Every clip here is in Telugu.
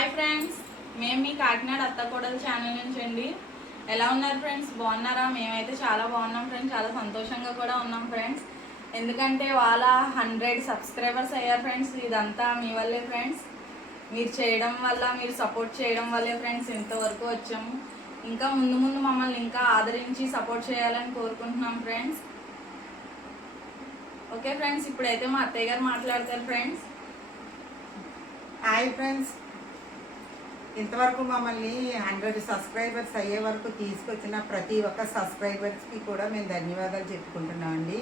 హాయ్ ఫ్రెండ్స్ మేము మీ కాకినాడ అత్తకోడల ఛానల్ నుంచి అండి. ఎలా ఉన్నారు ఫ్రెండ్స్ బాగున్నారా? మేమైతే చాలా బాగున్నాం ఫ్రెండ్స్ చాలా సంతోషంగా కూడా ఉన్నాం ఫ్రెండ్స్ ఎందుకంటే వాళ్ళ హండ్రెడ్ సబ్స్క్రైబర్స్ అయ్యారు ఫ్రెండ్స్ ఇదంతా మీ వల్లే ఫ్రెండ్స్ మీరు చేయడం వల్ల మీరు సపోర్ట్ చేయడం వల్లే ఫ్రెండ్స్ ఇంతవరకు వచ్చాము ఇంకా ముందు ముందు మమ్మల్ని ఇంకా ఆదరించి సపోర్ట్ చేయాలని కోరుకుంటున్నాం ఫ్రెండ్స్ ఓకే ఫ్రెండ్స్ ఇప్పుడైతే మా అత్తయ్య గారు మాట్లాడతారు ఫ్రెండ్స్ హాయ్ ఫ్రెండ్స్ ఇంతవరకు మమ్మల్ని హండ్రెడ్ సబ్స్క్రైబర్స్ అయ్యే వరకు తీసుకొచ్చిన ప్రతి ఒక్క సబ్స్క్రైబర్స్కి కూడా మేము ధన్యవాదాలు చెప్పుకుంటున్నాం అండి.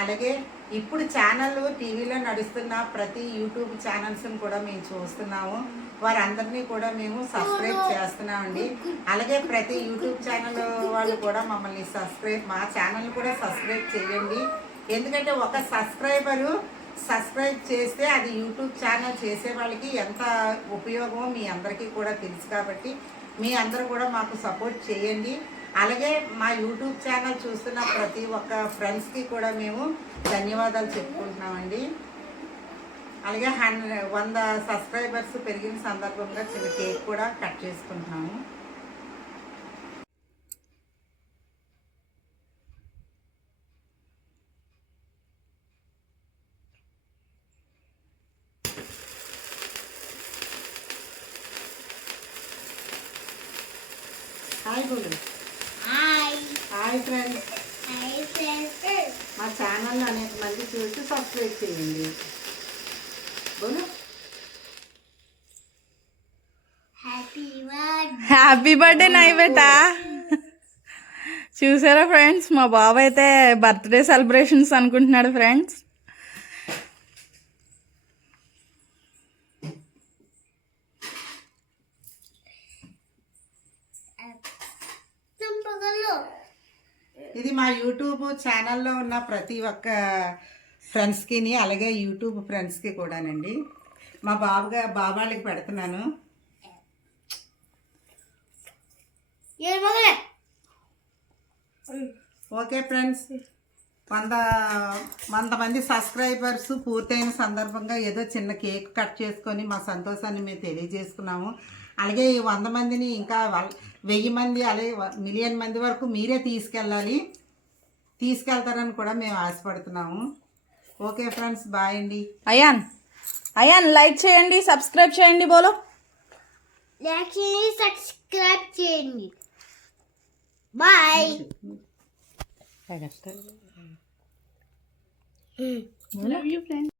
అలాగే ఇప్పుడు ఛానల్ టీవీలో నడుస్తున్న ప్రతి యూట్యూబ్ ఛానల్స్ని కూడా మేము చూస్తున్నాము. వారందరినీ కూడా మేము సబ్స్క్రైబ్ చేస్తున్నామండి అలాగే ప్రతి యూట్యూబ్ ఛానల్ వాళ్ళు కూడా మమ్మల్ని సబ్స్క్రైబ్ మా ఛానల్ కూడా సబ్స్క్రైబ్ చేయండి. ఎందుకంటే ఒక సబ్స్క్రైబరు సబ్స్క్రైబ్ చేస్తే అది యూట్యూబ్ ఛానల్ చేసే వాళ్ళకి ఎంత ఉపయోగమో మీ అందరికీ కూడా తెలుసు కాబట్టి మీ అందరూ కూడా మాకు సపోర్ట్ చేయండి. అలాగే మా యూట్యూబ్ ఛానల్ చూస్తున్న ప్రతి ఒక్క ఫ్రెండ్స్కి కూడా మేము ధన్యవాదాలు చెప్పుకుంటున్నామండి. అలాగే హండ్రెడ్ వంద సబ్స్క్రైబర్స్ పెరిగిన సందర్భంగా చిన్న కేక్ కూడా కట్ చేసుకుంటున్నాము. హాయ్ గురు hi hi friends hi friends మా ఛానల్ అనేక మంది చూసి సబ్స్క్రైబ్ చేయండి. బోలు హ్యాపీ బర్త్ హ్యాపీ బర్త్డే నై బేటా చూసారా ఫ్రెండ్స్ మా బాబు అయితే బర్త్డే సెలబ్రేషన్స్ అనుకుంటున్నాడు ఫ్రెండ్స్ ఇది మా యూట్యూబ్ ఛానల్లో ఉన్న ప్రతి ఒక్క ఫ్రెండ్స్కి అలాగే యూట్యూబ్ ఫ్రెండ్స్కి కూడానండి. మా బాబుగా బాబాళ్ళకి పెడుతున్నాను. Okay friends. వంద వంద మంది సబ్స్క్రైబర్స్ పూర్తయిన సందర్భంగా ఏదో చిన్న కేక్ కట్ చేసుకొని మా సంతోషాన్ని మేము తెలియజేసుకున్నాము. అలాగే ఈ వంద మందిని ఇంకా వెయ్యి మంది అలాగే వ- మిలియన్ మంది వరకు మీరే తీసుకెళ్ళాలి. తీసుకెళ్తారని కూడా మేము ఆశపడుతున్నాము. ఓకే ఫ్రెండ్స్ బాయ్ అండి. అయాన్ అయాన్ లైక్ చేయండి సబ్స్క్రైబ్ చేయండి బోలో. లైక్ చేయండి సబ్స్క్రైబ్ చేయండి. Bye. I guess that. Mm. Love you, friend.